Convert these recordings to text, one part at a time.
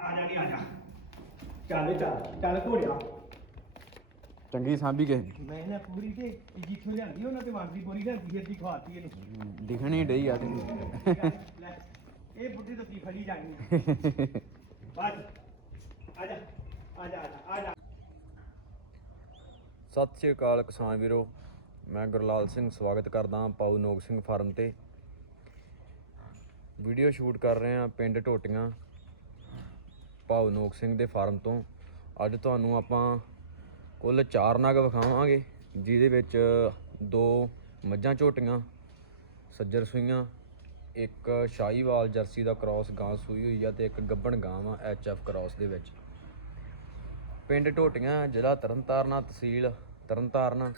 ਆ ਜਾ ਨੀ ਆ ਜਾ। ਚੱਲ ਚੱਲ ਚੱਲ ਘੋੜਿਆ ਚੰਗੀ ਸਾਂਭੀ ਕੇ ਮੈਂ ਨਾ ਪੂਰੀ ਤੇ ਜਿੱਥੋਂ ਲਿਆਂਦੀ ਉਹਨਾਂ ਤੇ ਵਾਂਦੀ ਬੋਲੀ ਲਿਆਂਦੀ ਫਿਰ ਦੀ ਖਵਾਤੀ ਇਹਨੂੰ। ਦਿਖਣੀ ਡਈ ਆ ਤੈਨੂੰ। ਲੈ ਇਹ ਬੁੱਢੀ ਤਾਂ ਕੀ ਫੜੀ ਜਾਣੀ ਆ। ਬਾਜ ਆ ਜਾ ਆ ਜਾ ਆ ਜਾ, ਆ ਜਾ। ਸਤਿ ਸ਼੍ਰੀ ਅਕਾਲ ਕਿਸਾਨ ਵੀਰੋ ਮੈਂ ਗੁਰਲਾਲ ਸਿੰਘ ਸਵਾਗਤ ਕਰਦਾ ਹਾਂ ਪਾਉ ਨੋਕ ਸਿੰਘ ਫਾਰਮ ਤੇ। ਵੀਡੀਓ ਸ਼ੂਟ ਕਰ ਰਹੇ ਹਾਂ ਪਿੰਡ ਟੋਟੀਆਂ। ਭਾਵਨੋਕ ਸਿੰਘ ਦੇ ਫਾਰਮ ਤੋਂ। ਅੱਜ ਤੁਹਾਨੂੰ ਆਪਾਂ ਕੁੱਲ 4 ਨਗ ਵਿਖਾਵਾਂਗੇ, ਜਿਹਦੇ ਵਿੱਚ ਦੋ ਮੱਝਾਂ ਝੋਟੀਆਂ, ਸੱਜਰ ਸੂਈਆਂ, ਇੱਕ ਸ਼ਾਹੀਵਾਲ ਜਰਸੀ ਦਾ ਕ੍ਰਾਸ ਗਾਂ ਸੂਈ ਹੋਈ ਆ ਤੇ ਇੱਕ ਗੱਬਣ ਗਾਂ ਵਾ ਐਫ ਕ੍ਰਾਸ ਦੇ ਵਿੱਚ। ਪਿੰਡ ਢੋਟੀਆਂ, ਜ਼ਿਲ੍ਹਾ ਤਰਨਤਾਰਨ ਤਹਿਸੀਲ ਤਰਨਤਾਰਨ।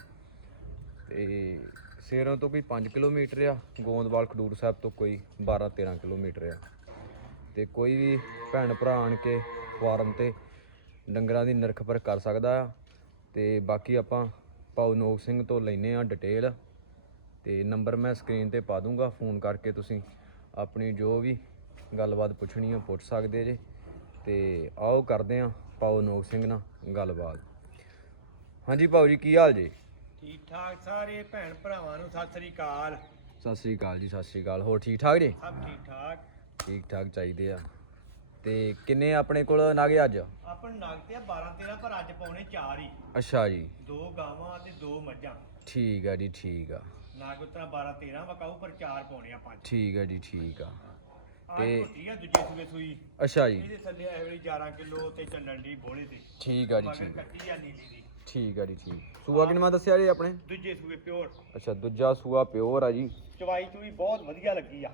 ਤੇ ਸੇਰੋਂ ਤੋਂ ਕੋਈ 5 ਕਿਲੋਮੀਟਰ ਆ, ਗੋਂਦਵਾਲ ਖਡੂਰ ਸਾਹਿਬ ਤੋਂ ਕੋਈ 12 13 ਕਿਲੋਮੀਟਰ ਆ। ਤੇ ਕੋਈ ਵੀ ਭੈਣ ਭਰਾ ਆਣ ਕੇ ਫਾਰਮ ਤੇ ਡੰਗਰਾਂ ਦੀ ਨਿਰਖ ਪਰ ਕਰ ਸਕਦਾ ਆ। ਤੇ ਬਾਕੀ ਆਪਾਂ ਪਾਉ ਨੋਕ ਸਿੰਘ ਤੋਂ ਲੈਨੇ ਆ ਡਿਟੇਲ। ਤੇ ਨੰਬਰ ਮੈਂ ਸਕਰੀਨ ਤੇ ਪਾ ਦੂੰਗਾ ਫੋਨ ਕਰਕੇ ਤੁਸੀਂ ਆਪਣੀ ਜੋ ਵੀ ਗੱਲਬਾਤ ਪੁੱਛਣੀ ਆ ਪੁੱਛ ਸਕਦੇ ਜੇ। ਤੇ ਆਓ ਕਰਦੇ ਆ ਪਾਉ ਨੋਕ ਸਿੰਘ ਨਾਲ ਗੱਲਬਾਤ। ਹਾਂਜੀ ਪਾਉ ਜੀ ਕੀ ਹਾਲ ਜੀ? ਠੀਕ ਠਾਕ ਸਾਰੇ ਭੈਣ ਭਰਾਵਾਂ ਨੂੰ ਸਤਿ ਸ੍ਰੀ ਅਕਾਲ। ਸਤਿ ਸ੍ਰੀ ਅਕਾਲ ਜੀ ਸਤਿ ਸ੍ਰੀ ਅਕਾਲ। ਹੋਰ ਠੀਕ ਠਾਕ ਜੀ? ਸਭ ਠੀਕ ਠਾਕ ਠੀਕ ਠਾਕ ਚਾਹੀਦੇ ਆ। ਤੇ ਕਿੰਨੇ ਆਪਣੇ ਕੋਲ ਨਾਗੇ ਅੱਜ? ਆਪਣ ਨਗ ਤੇ 12 13 ਪਰ ਅੱਜ ਪਾਉਣੇ ਚਾਰ ਹੀ। ਅੱਛਾ ਜੀ। ਦੋ ਗਾਵਾਂ ਤੇ ਦੋ ਮੱਝਾਂ। ਠੀਕ ਆ ਜੀ ਠੀਕ ਆ। ਨਗ ਉਤਰਾ 12 13 ਵਕਾਊ ਪਰ ਚਾਰ ਪਾਉਣੇ ਆ ਪੰਜ ਠੀਕ ਆ ਜੀ ਠੀਕ ਆ। ਤੇ- ਝੋਟੀ ਆ ਦੂਜੇ ਸੂਏ ਸੂਈ। ਅੱਛਾ ਜੀ। ਇਹਦੇ ਥੱਲੇ ਇਹ ਵੇਲੇ 11 ਕਿਲੋ ਤੇ ਚੱਲਣ ਦੀ ਬੋਲੇ ਤੇ। ਠੀਕ ਆ ਜੀ ਮਗਰ ਠੀਕ ਆ। ਕੱਟੀ ਆ ਨੀਲੀ ਦੀ। ਠੀਕ ਆ ਜੀ ਠੀਕ। ਸੂਆ ਕਿੰਨਾ ਦੱਸਿਆ ਜੀ ਆਪਣੇ? ਦੂਜੇ ਸੂਏ ਪਿਓਰ। ਅੱਛਾ ਦੂਜਾ ਸੂਆ ਪਿਓਰ ਆ ਜੀ। ਚਵਾਈ ਚੂਈ ਬਹੁਤ ਵਧੀਆ ਲੱਗੀ ਆ।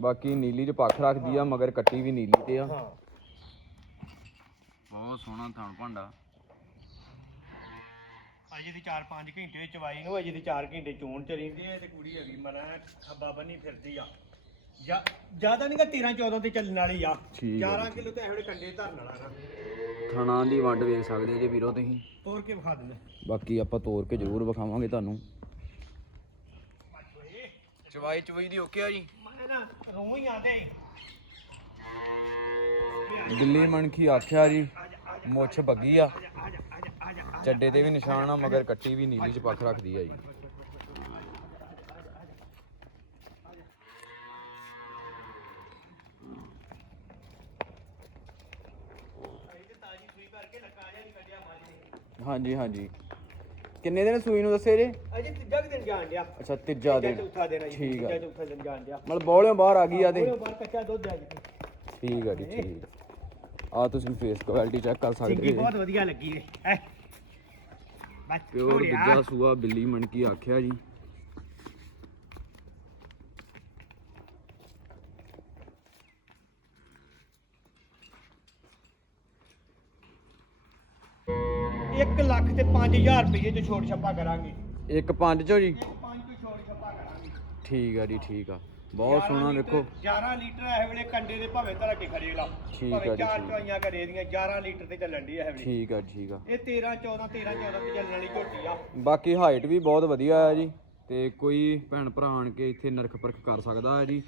ਬਾਕੀ ਨੀਲੀ ਚ ਪੱਖ ਰੱਖਦੀ ਆ ਮਗਰ ਕੱਟੀ ਵੀ ਨੀਲੀ ਤੇ ਆ। ਹਾਂ। ਬਹੁਤ ਸੋਹਣਾ ਥਣ ਭਾਂਡਾ। ਅਜੇ ਦੀ 4-5 ਘੰਟੇ ਚਵਾਈ ਨੂੰ ਅਜੇ ਦੀ 4 ਘੰਟੇ ਚੋਣ ਚ ਰਹਿੰਦੀ ਹੈ ਤੇ ਕੁੜੀ ਹੈਗੀ ਮਨਾ ਖੱਬਾ ਬੰਨੀ ਫਿਰਦੀ ਆ। ਜ਼ਿਆਦਾ ਨਹੀਂ ਕਿ 13 14 ਤੇ ਚੱਲਣ ਵਾਲੀ ਆ। ਠੀਕ ਆ 11 ਕਿਲੋ ਤੇ ਇਹ ਵੇਲੇ ਕੰਡੇ ਧਰਨ ਵਾਲਾ ਨਾ ਥਣਾ ਦੀ ਵੰਡ ਵੇਖ ਸਕਦੇ ਜੇ ਵੀਰੋ ਤੁਸੀਂ। ਤੋੜ ਕੇ ਵਿਖਾ ਦਿੰਦੇ। ਬਾਕੀ ਆਪਾਂ ਤੋੜ ਕੇ ਜ਼ਰੂਰ ਵਿਖਾਵਾਂਗੇ ਤੁਹਾਨੂੰ। ਚਵਾਈ ਚਵਾਈ ਦੀ ਓਕੇ ਆ ਜੀ? ਦਿੱਲੀ ਮਣਖੀ ਆਖਿਆ ਜੀ? ਮੁੱਛ ਬੱਗੀ ਆ। ਚੱਡੇ ਤੇ ਵੀ ਨਿਸ਼ਾਨ ਆ ਮਗਰ ਕੱਟੀ ਵੀ ਨੀਲੀ ਚ ਪੱਖ ਰੱਖਦੀ ਆ ਜੀ। ਹਾਂਜੀ ਹਾਂਜੀ। ਕਿੰਨੇ ਦਿਨ ਸੂਈ ਨੂੰ ਦੱਸੇ ਜੇ? ਅਜੇ ਤੀਜਾ ਕੁ ਦਿਨ ਜਾਣ ਡਿਆ ਅੱਛਾ ਤੀਜਾ ਤੀਜਾ ਦਿਨ ਚੌਥਾ ਦਿਨ ਅਜੇ ਠੀਕ ਆ ਤੀਜਾ ਚੌਥਾ ਦਿਨ ਜਾਣ ਡਿਆ ਮਤਲਬ ਬੌਲਿਓ ਬਾਹਰ ਆ ਗਈ ਆ ਤੇ ਉਹਦੇ ਬਾਹਰ ਕੱਚਾ ਦੁੱਧ ਆ ਜੀ ਠੀਕ ਆ ਜੀ ਠੀਕ ਆ ਤੁਸੀਂ ਫੇਸ ਕੁਆਲਿਟੀ ਚੈੱਕ ਕਰ ਸਕਦੇ ਚਿੰਗੀ ਜੇ ਬਹੁਤ ਵਧੀਆ ਲੱਗੀ ਏ ਐ ਬਸ ਪਿਓਰ ਛੋੜਿਆ। ਦੂਜਾ ਸੂਆ ਬਿੱਲੀ ਮਣਕੀ ਆਖਿਆ ਜੀ ਇੱਕ ਲੱਖ ਤੇ 5000 ਰੁਪਏ ਚ ਛੋਟ ਛੱਪਾ ਕਰਾਂਗੇ ਇੱਕ ਪੰਜ ਚੋ ਜੀ? ਇੱਕ ਪੰਜ ਤੋਂ ਛੋਟ ਛੱਪਾ ਕਰਾਂਗੇ। ਠੀਕ ਆ ਜੀ ਠੀਕ ਆ। ਬਹੁਤ 11 ਸੋਹਣਾ ਲੀਟਰ- ਵੇਖੋ 11 ਲੀਟਰ ਇਹ ਵੇਲੇ ਕੰਡੇ ਦੇ ਭਾਵੇਂ ਧਰ ਕੇ ਖੜੇ ਲਾ। ਠੀਕ ਆ ਜੀ, ਚਾਰ ਠੀਕ। ਚੋਈਆਂ ਘਰੇ ਦੀਆਂ 11 ਲੀਟਰ ਤੇ ਚੱਲਣ ਦੀ ਇਹ ਵੇਲੇ। ਠੀਕ ਆ ਠੀਕ ਆ। ਇਹ 13 14 13 14 ਤੇ ਚੱਲਣ ਵਾਲੀ ਝੋਟੀ ਆ। ਬਾਕੀ ਹਾਈਟ ਵੀ ਬਹੁਤ ਵਧੀਆ ਆ ਜੀ। ਤੇ ਕੋਈ ਭੈਣ ਭਰਾ ਆਣ ਕੇ ਇੱਥੇ ਨਰਖ ਪਰਖ ਕਰ ਸਕਦਾ ਹੈ ਜੀ।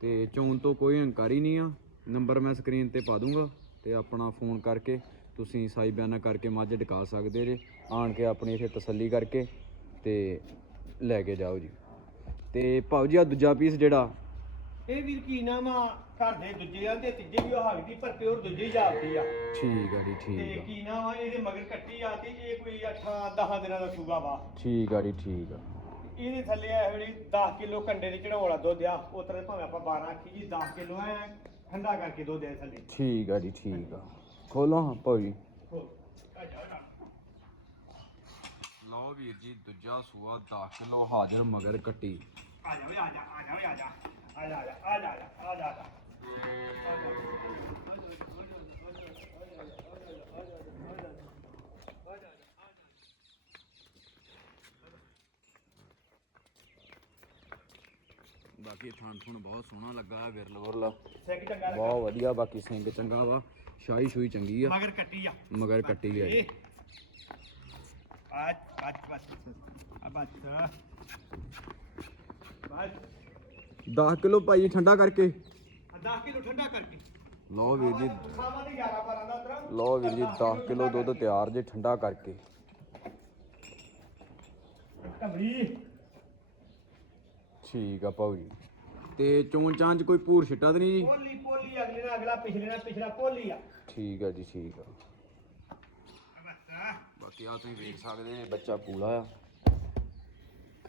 ਤੇ ਚੋਣ ਤੋਂ ਕੋਈ ਹੰਕਾਰੀ ਨਹੀਂ ਆ। ਨੰਬਰ ਮੈਂ ਸਕਰੀਨ ਤੇ ਪਾ ਦੂੰਗਾ। ਤੇ ਆਪਣਾ ਫੋਨ ਕਰਕੇ ਤੁਸੀਂ ਸਾਈ ਬਿਆਨਾ ਕਰਕੇ ਮੱਝ ਡਕਾ ਸਕਦੇ ਜੇ। ਆਣ ਕੇ ਆਪਣੀ ਇੱਥੇ ਤਸੱਲੀ ਕਰਕੇ ਤੇ ਲੈ ਕੇ ਜਾਓ ਜੀ। ਤੇ ਭਾਉ ਜੀ ਆ ਦੂਜਾ ਪੀਸ ਜਿਹੜਾ। ਇਹ ਵੀਰ ਕੀ ਨਾਮ ਆ? ਘਰ ਦੇ ਦੂਜੇ ਆ ਤੇ ਤੀਜੇ ਵੀ ਉਹ ਹਗਦੀ ਪਰ ਪਿਓਰ ਦੂਜੀ ਜਾਪਦੀ ਆ। ਠੀਕ ਆ ਜੀ ਤੇ ਠੀਕ ਆ। ਕੀ ਨਾਮ ਆ? ਇਹਦੇ ਮਗਰ ਕੱਟੀ ਆ ਤੇ ਇਹ ਕੋਈ 8 10 ਦਿਨਾਂ ਦਾ ਸੂਗਾ ਵਾ। ਠੀਕ ਆ ਜੀ ਠੀਕ ਆ। ਇਹਦੇ ਥੱਲੇ ਇਹ ਵੇਲੇ 10 ਕਿਲੋ ਕੰਡੇ ਦੇ ਚੜਾਉਣ ਵਾਲਾ ਦੁੱਧ ਆ ਉਹ ਤਰ੍ਹਾਂ ਭਾਵੇਂ ਆਪਾਂ 12 ਆਖੀ ਜੀ 10 ਕਿਲੋ ਐ ਠੰਡਾ ਕਰਕੇ ਦੁੱਧ ਐ ਥੱਲੇ। ਠੀਕ ਆ ਜੀ ਠੀਕ ਆ। ਖੋਲੋ ਹਾਂ ਭਾਉ ਜੀ। ਆ ਜਾ ਆ ਜਾ। ਲਓ ਵੀਰ ਜੀ ਦੂਜਾ ਸੂਆ 10 ਕਿਲੋ ਹਾਜ਼ਰ ਮਗਰ ਕੱਟੀ। ਆ ਜਾ ਓਏ ਆ ਜਾ ਆ ਜਾ ਓਏ ਆ ਜਾ ਆ ਜਾ ਆ ਜਾ ਆ ਜਾ ਆ ਜਾ ਆ ਜਾ ਆ ਜਾ ਬਾਕੀ ਥਣ ਥੁਣ ਬਹੁਤ ਸੋਹਣਾ ਲੱਗਾ ਹੈ ਵਿਰਲ ਵਰਲਾ। ਸੈਕ ਚੰਗਾ ਲੱਗਾ। ਬਹੁਤ ਵਧੀਆ ਬਾਕੀ ਸਿੰਘ ਚੰਗਾ ਵਾ। ਸ਼ਾਹੀ ਸ਼ੂਈ ਚੰਗੀ ਆ। ਮਗਰ ਕੱਟੀ ਆ। ਮਗਰ ਕੱਟੀ ਆ ਜੀ। ਆ ਬਸ 10 ਕਿਲੋ ਭਾਈ ਠੰਡਾ ਕਰਕੇ। 10 ਕਿਲੋ ਠੰਡਾ ਕਰਕੇ। ਲਓ ਵੀਰ ਜੀ। ਖਾਵਾਂ ਦੀ 11 12 ਦਾ ਉਤਰਾ ਲਓ ਵੀਰ ਜੀ 10 ਕਿਲੋ ਦੁੱਧ ਤਿਆਰ ਜੇ ਠੰਡਾ ਕਰਕੇ। ਠੀਕ ਆ ਭਾਊ ਜੀ। ਤੇ ਚੋਣ ਚਾਂ ਚ ਕੋਈ ਭੂਰ ਛਿੱਟਾ ਤਾਂ ਨਹੀਂ ਜੀ? ਪੋਲੀ ਪੋਲੀ ਅਗਲੇ ਨਾਲ ਅਗਲਾ ਪਿਛਲੇ ਨਾਲ ਪਿਛਲਾ ਪੋਲੀ ਆ। ਠੀਕ ਆ ਜੀ ਠੀਕ ਆ। ਬਾਕੀ ਆ ਤੁਸੀਂ ਵੇਖ ਸਕਦੇ ਨੇ ਬੱਚਾ ਪੂਲਾ ਆ।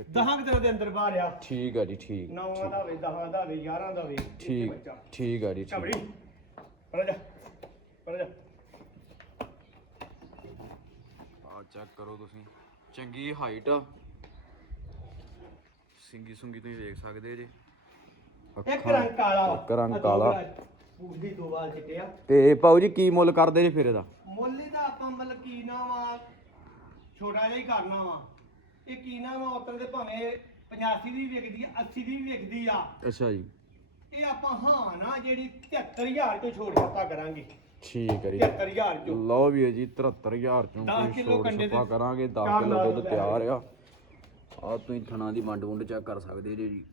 ਦਹਾਂ ਕੁ ਦੇ ਅੰਦਰ ਬਾਹਰ ਆ। ਠੀਕ ਆ ਜੀ ਠੀਕ ਨੌਵਾਂ ਦਾ ਹੋਵੇ 10 ਦਾ ਹੋਵੇ 11 ਦਾ ਹੋਵੇ ਠੀਕ ਬੱਚਾ। ਠੀਕ ਆ ਜੀ ਠੀਕ। ਪਰ ਜਾ ਪਰ ਜਾ। ਆ ਚੈੱਕ ਕਰੋ ਤੁਸੀਂ। ਚੰਗੀ ਹਾਈਟ ਆ। ਸਿੰਗੀ ਸੁੰਗੀ ਤੁਸੀਂ ਵੇਖ ਸਕਦੇ ਜੇ। ਇੱਕ ਰੰਗ ਕਾਲਾ। ਇੱਕ ਰੰਗ ਕਾਲਾ। ਵਾਲ ਪੂਰੀ ਦੋ ਵਾਲ ਚਿੱਟੇ ਆ ਤੇ ਭਾਊ ਜੀ ਕੀ ਮੁੱਲ ਕਰਦੇ ਜੇ ਫਿਰ ਇਹਦਾ? ਮੁੱਲ ਦਾ ਆਪਾਂ ਮਤਲਬ ਕੀ ਨਾ ਵਾ ਛੋਟਾ ਜਿਹਾ ਹੀ ਕਰਨਾ ਵਾ। ਇਹ ਕੀ ਨਾ ਵਾ ਉਤਰ ਦੇ ਭਾਵੇਂ 85 ਦੀ ਵੀ ਵਿਕਦੀ ਆ 80 ਦੀ ਵੀ ਵਿਕਦੀ ਆ। ਅੱਛਾ ਜੀ। ਇਹ ਆਪਾਂ ਹਾਂ ਨਾ ਜਿਹੜੀ 73000 ਤੋਂ ਛੋੜ ਆਪਾਂ ਕਰਾਂਗੇ। ਠੀਕ ਹੈ ਜੀ। 73000 ਚੋਂ। ਲਓ ਵੀ ਜੀ 73000 ਚੋਂ ਦਸ ਕੋਈ ਕਿੱਲੋ ਛੋੜ ਕੰਡੇ ਛਪਾ ਦੇ ਕਰਾਂਗੇ 10 ਚਾਰ ਕਿਲੋ ਦੁੱਧ ਤਿਆਰ ਆ। ਆ ਤੁਸੀਂ ਥਣਾ ਦੀ ਵੰਡ ਵੁੰਡ ਚੈੱਕ ਕਰ ਸਕਦੇ ਜੇ ਜੀ।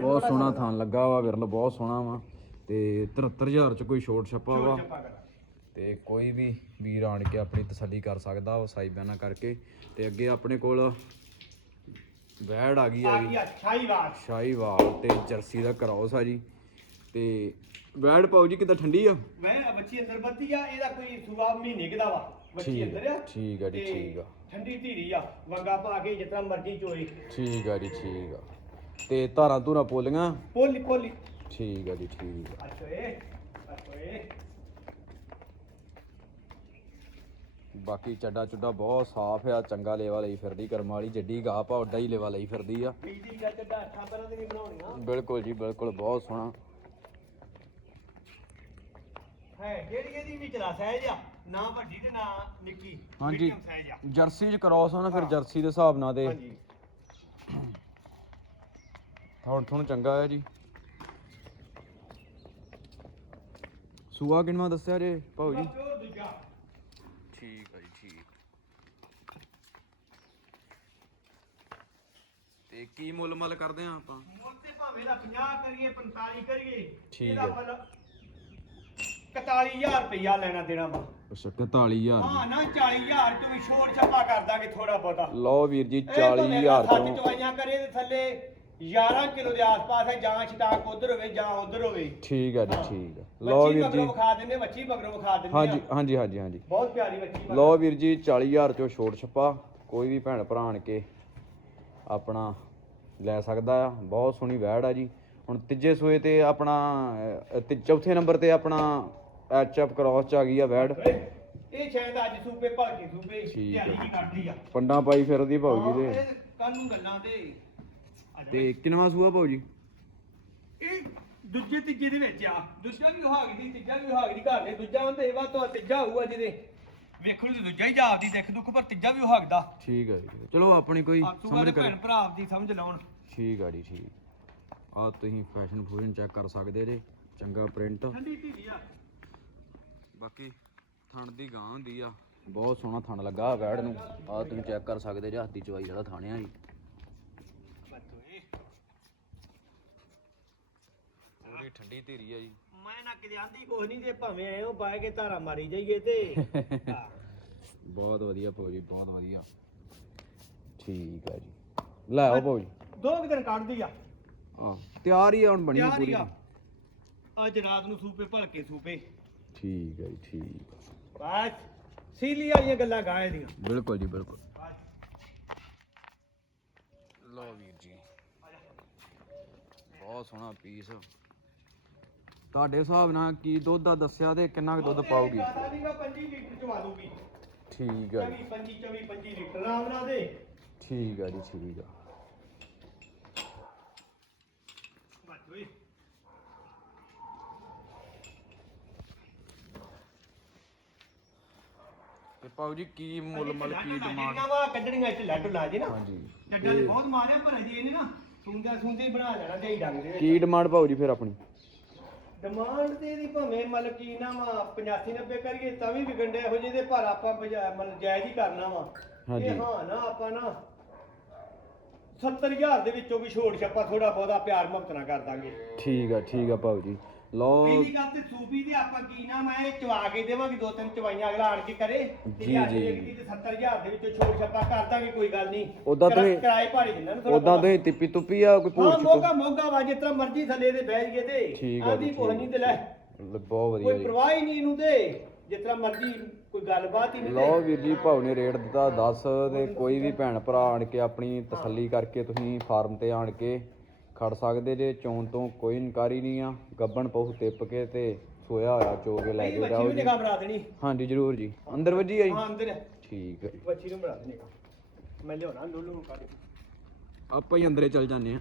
ਬਹੁਤ ਸੋਹਣਾ ਥਣ। ਲੱਗਾ ਵਾ ਵਿਰਲ ਬਹੁਤ ਸੋਹਣਾ ਵਾ। ਤੇ 73000 ਚ ਕੋਈ ਛੋਟ ਛਪਾ ਵਾ। ਤੇ ਕੋਈ ਵੀ ਵੀਰ ਆਣ ਕੇ ਆਪਣੀ ਤਸੱਲੀ ਕਰ ਸਕਦਾ ਵਾ ਸਾਈ ਬਿਆਨਾ ਕਰਕੇ। ਤੇ ਅੱਗੇ ਆਪਣੇ ਕੋਲ ਵੈੜ ਆ ਗਈ ਆ ਗਈ ਸ਼ਾਹੀਵਾਲ ਸ਼ਾਹੀਵਾਲ ਤੇ ਜਰਸੀ ਦਾ ਕਰਾਉਸ ਆ ਜੀ। ਤੇ ਵੈੜ ਪਾਉ ਜੀ ਕਿੱਦਾਂ ਠੰਡੀ ਆ? ਮੈਂ ਬੱਚੀ ਅੰਦਰ ਬੱਤੀ ਆ ਇਹਦਾ ਕੋਈ ਸੁਭਾਅ ਮਹੀਨੇ ਕੁ ਦਾ ਵਾ? ਬੱਚੀ ਅੰਦਰ ਆ। ਠੀਕ ਆ ਜੀ ਠੀਕ ਆ। ਠੰਡੀ ਧੀਰੀ ਆ ਵੰਗਾ ਪਾ ਕੇ ਜਿਤਨਾ ਮਰਜ਼ੀ ਚੋਏ ਠੀਕ ਆ ਜੀ ਠੀਕ ਆ। ਤੇ ਧਾਰਾਂ ਧੂਰਾਂ ਪੋਲੀਆਂ? ਪੋਲੀ ਪੋਲੀ। ਠੀਕ ਆ ਜੀ ਠੀਕ ਆ। ਬਾਕੀ ਚੱਡਾ ਚੁੱਡਾ ਬਹੁਤ ਸਾਫ਼ ਆ ਚੰਗਾ ਲੇਵਾ ਲਈ ਫਿਰਦੀ ਕਰਮ ਵਾਲੀ ਜੱਡੀ ਗਾਹ ਪਾ ਓਡਾ ਹੀ ਲੇਵਾ ਲਈ ਫਿਰਦੀ ਆ। ਬੀਜੀ ਦਾ ਚੱਡਾ ਅੱਠਾਂ ਪਰਾਂ ਦੀ ਨਹੀਂ ਬਣਾਉਣੀਆਂ। ਬਿਲਕੁਲ ਜੀ ਬਿਲਕੁਲ ਬਹੁਤ ਸੋਹਣਾ। ਹੈ ਜਿਹੜੀ ਇਹਦੀ ਵੀ ਚਲਾ ਸਹਿਜ ਆ ਨਾ ਵੱਡੀ ਤੇ ਨਾ ਨਿੱਕੀ ਹਾਂਜੀ। medium size ਆ। ਜਰਸੀ ਚ ਕਰਾਉਸ ਆ ਨਾ ਫਿਰ ਹਾਂ। ਜਰਸੀ ਦੇ ਹਿਸਾਬ ਨਾਲ ਤੇ ਹਾਂਜੀ। ਹੁਣ ਤੁਹਾਨੂੰ ਚੰਗਾ ਆ ਜੀ। ਸੂਆ ਕਿੰਨਾ ਦੱਸਿਆ ਜੇ ਭਾਊ ਜੀ? ਠੀਕ ਆ ਜੀ ਠੀਕ। ਤੇ ਕੀ ਮੁੱਲ ਮਲ ਕਰਦੇ ਆ ਆਪਾਂ? ਮੁੱਲ ਤੇ ਭਾਵੇਂ ਦਾ 50 ਕਰੀਏ 45 ਕਰੀਏ ਠੀਕ। ਮੁੱਲ 41000 ਰੁਪਇਆ ਲੈਣਾ ਦੇਣਾ ਵਾ। ਅੱਛਾ 41000 ਹਾਂ ਨਾ 40000 ਤੋਂ ਵੀ ਛੋੜ ਛੱਪਾ ਕਰ ਦਾਂਗੇ ਥੋੜਾ ਬਹੁਤਾ। ਲਓ ਵੀਰ ਜੀ ਇਹ ਭਾਵੇਂ 40000 ਸੱਤ ਤੋਂ। ਚਵਾਈਆਂ ਕਰੇ ਤੇ ਥੱਲੇ 11 ਕਿਲੋ ਦੇ ਆਸ-ਪਾਸ ਹੈ ਜਾਂ ਛਟਾਕ ਉਧਰ ਹੋਵੇ ਜਾਂ ਉਧਰ ਹੋਵੇ। ਠੀਕ ਆ ਜੀ ਹਾਂ। ਠੀਕ ਆ। ਲਓ ਵੀਰ ਮਗਰੋਂ ਜੀ। ਵਿਖਾ ਦਿੰਦੇ ਬੱਚੀ ਮਗਰੋਂ ਵਿਖਾ ਦਿੰਦੇ ਹਾਂਜੀ ਆ। ਹਾਂਜੀ ਹਾਂਜੀ ਹਾਂਜੀ ਬਹੁਤ ਪਿਆਰੀ ਬੱਚੀ ਮਗਰੋਂ। ਲਓ ਵੀਰ ਜੀ 40000 ਚੋਂ ਛੋਟ ਛੱਪਾ। ਕੋਈ ਵੀ ਭੈਣ ਭਰਾ ਆਣ ਕੇ ਆਪਣਾ ਲੈ ਸਕਦਾ ਆ। ਬਹੁਤ ਸੋਹਣੀ ਵੈੜ ਆ ਜੀ। ਹੁਣ ਤੀਜੇ ਸੂਏ ਤੇ ਆਪਣਾ ਅਹ, ਤੇ ਚੌਥੇ ਨੰਬਰ ਤੇ ਆਪਣਾ ਐਚ ਐਫ ਕ੍ਰਾਸ ਚ ਆ ਗਈ ਆ ਵੈੜ। ਇਹ ਸ਼ਾਇਦ ਅੱਜ ਸੂਪੇ ਭਲਕੇ ਸੂਪੇ ਠੀਕ। ਤਿਆਰੀ ਹੀ ਕਰਦੀ ਆ। ਪੰਡਾਂ ਪਾਈ ਫਿਰਦੀ ਜੀ ਦੇ। ਕੱਲ ਨੂੰ ਗੱਲਾਂ ਤੇ ਤੇ ਕਿੰਨਵਾ ਸੂਆ ਭਾਊ ਜੀ? ਇਹ ਦੂਜੇ ਤੀਜੇ ਦੇ ਵਿੱਚ ਆ। ਦੂਜਾ ਵੀ ਹਾਗ ਦੀ ਤੀਜਾ ਵੀ ਹਾਗ ਦੀ ਘਰ ਦੇ। ਦੂਜਾ ਹੁੰਦੇ ਵਾ ਤੋਂ ਤੀਜਾ ਹੋਊਗਾ ਜਿਹਦੇ। ਵੇਖਣ ਨੂੰ ਤੇ ਦੂਜਾ ਹੀ ਜਾਪਦੀ ਦੇਖ ਦੁੱਖ ਪਰ ਤੀਜਾ ਵੀ ਹਾਗ ਦਾ ਠੀਕ ਆ ਜੀ। ਚਲੋ ਆਪਣੀ ਕੋਈ ਸਮਝ ਕਰ ਭੈਣ ਭਰਾ ਆਪਦੀ ਸਮਝ ਲਾਉਣ। ਠੀਕ ਆ ਜੀ ਠੀਕ। ਆ ਤੁਸੀਂ ਫੈਸ਼ਨ ਫੂਸ਼ਨ ਚੈੱਕ ਕਰ ਸਕਦੇ ਜੇ। ਚੰਗਾ ਪ੍ਰਿੰਟ ਠੰਡੀ ਧੀਰੀ ਆ। ਬਾਕੀ ਥਣ ਦੀ ਗਾਂ ਹੁੰਦੀ ਆ। ਬਹੁਤ ਸੋਹਣਾ ਥਣ ਲੱਗਾ ਵੈੜ ਨੂੰ। ਆ ਤੁਸੀਂ ਚੈੱਕ ਕਰ ਸਕਦੇ ਜੇ ਹੱਥ ਚਵਾਈ ਦਾ ਥਾਣਿਆ ਜੀ। ਪੂਰੀ ਠੰਡੀ ਧੀਰੀ ਆ ਜੀ। ਮੈਂ ਨਾ ਕਿਤੇ ਆਂਦੀ ਕੁਛ ਨਹੀਂ ਤੇ ਭਾਵੇਂ ਐ ਉਹ ਬਾਏ ਕੇ ਧਾਰਾ ਮਾਰੀ ਜਾਈਏ ਤੇ। ਹਾਂ। ਬਹੁਤ ਵਧੀਆ ਭਾਊ ਜੀ ਬਹੁਤ ਵਧੀਆ। ਠੀਕ ਆ ਜੀ। ਲੈ ਆਓ ਭਾਊ ਜੀ ਦੋ ਕੁ ਦਿਨ ਕੱਢਦੀ ਆ। ਆ ਤਿਆਰ ਹੀ ਆ ਹੁਣ ਬਣੀ ਤਿਆਰ ਹੀ ਪੂਰੀ। ਆ ਅੱਜ ਰਾਤ ਨੂੰ ਸੂਪੇ ਭਲਕੇ ਸੂਪੇ। ਠੀਕ ਹੈ ਜੀ ਠੀਕ ਆ। ਬਸ ਸੀਲੀ ਵਾਲੀਆਂ ਗੱਲਾਂ ਗਾਏ ਦੀਆਂ ਬਿਲਕੁਲ ਜੀ ਬਿਲਕੁਲ। ਲਓ ਵੀਰ ਜੀ। ਬਹੁਤ ਸੋਹਣਾ ਪੀਸ। ਤੁਹਾਡੇ ਹਿਸਾਬ ਨਾਲ ਕੀ ਦੁੱਧ ਦਾ ਦੱਸਿਆ ਤੇ ਕਿੰਨਾ ਕੁ ਦੁੱਧ ਪਾਉਗੀ ਜ਼ਿਆਦਾ ਨੀ ਗਾ 25 ਲੀਟਰ ਚਵਾ ਦੂਗੀ ਠੀਕ ਆ ਜੀ। 24 25 24 25 ਲੀਟਰ ਆਰਾਮ ਨਾਲ ਦੇ। ਠੀਕ ਆ ਜੀ ਠੀਕ ਆ। ਓਏ ਤੇ ਪਾਉ ਜੀ ਕੀ ਮੁੱਲ ਮਲ ਕੀ ਡਿਮਾਂਡ ਵਾ ਕੱਢਣੀਆਂ ਇੱਥੇ ਲੱਡ ਲਾ ਜੀ ਨਾ। ਹਾਂਜੀ। ਚੱਡਾ ਨੇ ਬਹੁਤ ਮਾਰਿਆ ਪਰ ਅਜੇ ਇਹਨੇ ਨਾ ਸੁੰਦੇ ਹੀ ਬਣਾ ਲੈਣਾ ਤੇ ਡੰਗ ਦੇ ਵਿੱਚ ਕੀ ਡਿਮਾਂਡ ਪਾਉ ਜੀ ਫਿਰ ਆਪਣੀ? ਡਿਮਾਂਡ ਤੇ ਇਹਦੀ ਭਾਵੇਂ ਮਤਲਬ ਕੀ ਨਾ ਵਾ 85 90 ਕਰੀਏ ਤਾਂ ਵੀ ਵਿਗੰਡੇ ਇਹੋ ਜਿਹੇ ਦੇ ਪਰ ਆਪਾਂ ਬਜਾ- ਮਤਲਬ ਜਾਇਜ਼ ਹੀ ਕਰਨਾ ਵਾ। ਹਾਂਜੀ। ਇਹ ਹਾਂ ਨਾ ਆਪਾਂ ਨਾ 70000 ਦੇ ਵਿੱਚੋਂ ਵੀ ਛੋੜ ਛੱਪਾ ਥੋੜਾ ਬਹੁਤਾ ਪਿਆਰ ਮੁਹੱਬਤ ਨਾਲ ਕਰ ਦਾਂਗੇ। ਠੀਕ ਆ ਠੀਕ ਆ ਪਾਉ ਜੀ। ਲਓ। ਪਹਿਲੀ ਗੱਲ ਤੇ ਸੂਬੀ ਦੀ ਆਪਾਂ ਕੀ ਨਾਮ ਹੈ ਇਹ ਚਵਾ ਕੇ ਦੇਵਾਂਗੇ ਦੋ ਤਿੰਨ ਚਵਾਈਆਂ ਅਗਲਾ ਆਣ ਕੇ ਕਰੇ। ਤੇ ਜੀ, ਇਹ ਅੱਜ ਜੀ। ਲਿਖਦੀ ਤੇ 70000 ਦੇ ਵਿੱਚੋਂ ਛੋੜ ਛੱਪਾ ਕਰ ਦਾਂਗੇ ਕੋਈ ਗੱਲ ਨਹੀਂ। ਉੱਦਾਂ ਕਿਰਾ- ਤੁਸੀਂ- ਕਿਰਾਏ ਭਾੜੇ ਜਿੰਨਾਂ ਨੂੰ ਥੋੜ੍ਹਾ ਉਦਾਂ ਬਹੁਤਾ। ਤੁਸੀਂ ਤਿੱਪੀ ਤੁੱਪੀ ਆ ਕੋਈ ਹਾਂ ਭੂਰ ਮੋਗਾ ਮੋਗਾ ਵਾ ਜਿਸ ਤਰ੍ਹਾਂ ਮਰਜ਼ੀ ਥੱਲੇ ਦੇ ਬਹਿ ਜੀਏ ਤੇ। ਠੀਕ ਆ ਆਂਦੀ ਜੀ, ਕੋਹ ਠੀਕ। ਨਹੀਂ ਤੇ ਲੈ। ਬਹੁਤ ਵਧੀਆ ਕੋਈ ਜੀ। ਪਰਵਾਹ ਹੀ ਨਹੀਂ ਇਹਨੂੰ ਤੇ। ਜਿਸ ਤਰ੍ਹਾਂ ਮਰਜ਼ੀ ਕੋਈ ਗੱਲਬਾਤ ਹੀ ਨਹੀਂ ਲਓ ਵੀਰ ਜੀ ਭਾਉ ਨੇ ਰੇਟ ਦਿੱਤਾ 10 ਤੇ ਕੋਈ ਵੀ ਭੈਣ ਭਰਾ ਆਣ ਕੇ ਆਪਣੀ ਤਸੱਲੀ ਕਰਕੇ ਤੁਸੀਂ ਫਾਰਮ ਤੇ ਆਣ ਕੇ ਖੜ ਸਕਦੇ ਜੇ ਚੋਣ ਤੋਂ ਕੋਈ ਇਨਕਾਰੀ ਨਹੀਂ ਆ। ਗੱਬਣ ਪਹੂ ਟਿੱਪ ਕੇ ਤੇ ਸੋਇਆ ਹੋਇਆ ਚੋ ਕੇ ਲੈ ਕੇ ਜਾਓ ਜੀ। ਨਿਗਾਹ ਬਣਾ ਦੇਣੀ। ਹਾਂਜੀ ਜਰੂਰ ਜੀ। ਅੰਦਰ ਵੱਜੀ ਆਈ? ਹਾਂ ਅੰਦਰ ਠੀਕ ਹੈ ਜੀ। ਬੱਚੀ ਨੂੰ ਬਣਾ ਦੇਣੀ। ਮੈਂ ਲਿਆਉਣਾ ਲੋਲੂ ਨੂੰ ਕੱਢ ਆਪਾਂ ਹੀ ਅੰਦਰੇ ਚੱਲ ਜਾਂਦੇ ਆ।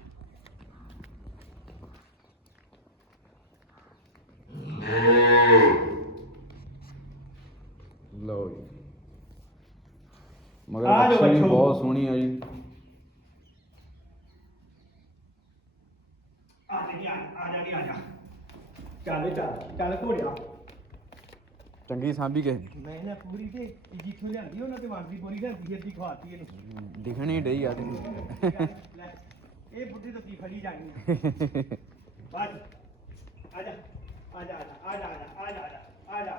ਲਓ ਜੀ। ਮਗਰ ਆ ਜਾਓ। ਬਹੁਤ ਸੋਹਣੀ ਆ ਜੀ। ਚੱਲ ਘੋੜਿਆ। ਚੰਗੀ ਸਾਂਭੀ ਕੇ ਮੈਂ ਨਾ ਪੂਰੀ ਤੇ ਜਿੱਥੋਂ ਲਿਆਂਦੀ ਉਹਨਾਂ ਤੇ ਵੰਡਦੀ ਬੋਰੀ ਲਿਆਂਦੀ ਅੱਧੀ ਖਵਾਤੀ ਇਹਨੂੰ। ਦਿਖਣੀ ਡਈ ਆ ਤੈਨੂੰ। ਇਹ ਬੁੱਢੀ ਤੋਂ ਕੀ ਫੜੀ ਜਾਣੀ ਆ? ਆ ਜਾ ਆ ਜਾ ਆ ਜਾ ਆ ਜਾ ਆ ਜਾ ਆ ਜਾ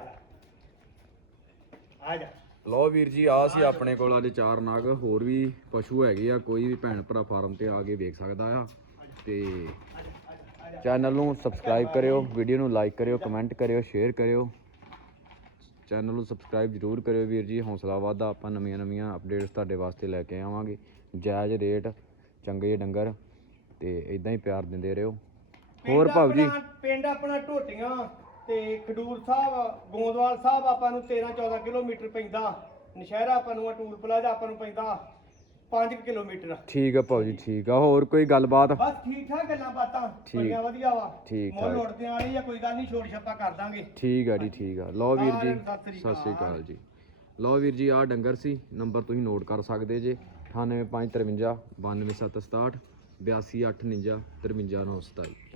ਆ ਜਾ ਲੋ ਵੀਰ ਜੀ ਆ ਸੀ ਆਪਣੇ ਕੋਲ ਅੱਜ ਚਾਰ ਨਾਗ। ਹੋਰ ਵੀ ਪਸ਼ੂ ਹੈਗੇ ਆ ਕੋਈ ਵੀ ਭੈਣ ਭਰਾ ਫਾਰਮ ਤੇ ਆ ਕੇ ਵੇਖ ਸਕਦਾ ਆ। ਤੇ ਚੈਨਲ ਨੂੰ ਸਬਸਕ੍ਰਾਈਬ ਕਰਿਓ ਵੀਡੀਓ ਨੂੰ ਲਾਈਕ ਕਰਿਓ ਕਮੈਂਟ ਕਰਿਓ ਸ਼ੇਅਰ ਕਰਿਓ। ਚੈਨਲ ਨੂੰ ਸਬਸਕ੍ਰਾਈਬ ਜਰੂਰ ਕਰਿਓ ਵੀਰ ਜੀ। ਹੌਸਲਾ ਵਾਧਾ ਆਪਾਂ ਨਵੀਆਂ ਨਵੀਆਂ ਅਪਡੇਟਸ ਤੁਹਾਡੇ ਵਾਸਤੇ ਲੈ ਕੇ ਆਵਾਂਗੇ। ਜਾਇਜ਼ ਰੇਟ ਚੰਗੇ ਡੰਗਰ ਤੇ ਇਦਾਂ ਹੀ ਪਿਆਰ ਦਿੰਦੇ ਰਹੋ। ਹੋਰ ਭਾਵ ਜੀ? ਪਿੰਡ ਆਪਣਾ ਢੋਟੀਆਂ ਤੇ ਖਡੂਰ ਸਾਹਿਬ ਗੋਂਦਵਾਲ ਸਾਹਿਬ ਆਪਾਂ ਨੂੰ 13 14 ਕਿਲੋਮੀਟਰ ਪੈਂਦਾ। ਨਸ਼ਹਿਰਾ ਆਪਾਂ ਨੂੰ ਟੂਲ ਪਲਾਜ਼ਾ ਆਪਾਂ ਨੂੰ ਪੈਂਦਾ। 5 ਕਿਲੋਮੀਟਰ। ਠੀਕ ਆ ਭਾਉ ਜੀ ਠੀਕ ਆ। ਹੋਰ ਕੋਈ ਗੱਲਬਾਤ? ਬਸ ਠੀਕ ਠਾਕ ਗੱਲਾਂ ਬਾਤਾਂ ਠੀਕ। ਬੜੀਆਂ ਵਧੀਆ ਵਾ। ਠੀਕ ਮੁੱਲ ਠਾਕ। ਉੜਦੇ ਵਾਲੀ ਆ ਕੋਈ ਗੱਲ ਨਹੀਂ ਛੋੜ ਛੱਪਾ ਕਰ ਦਾਂਗੇ। ਠੀਕ ਆ ਜੀ ਠੀਕ ਆ। ਲਓ ਵੀਰ ਜੀ ਸਾਰਿਆਂ ਨੂੰ ਸਤਿ ਸ੍ਰੀ ਸਤਿ ਸ੍ਰੀ ਅਕਾਲ। ਜੀ। ਲਓ ਵੀਰ ਜੀ ਆਹ ਡੰਗਰ ਸੀ ਨੰਬਰ ਤੁਸੀਂ ਨੋਟ ਕਰ ਸਕਦੇ ਜੇ। 98553 92767 82849 53927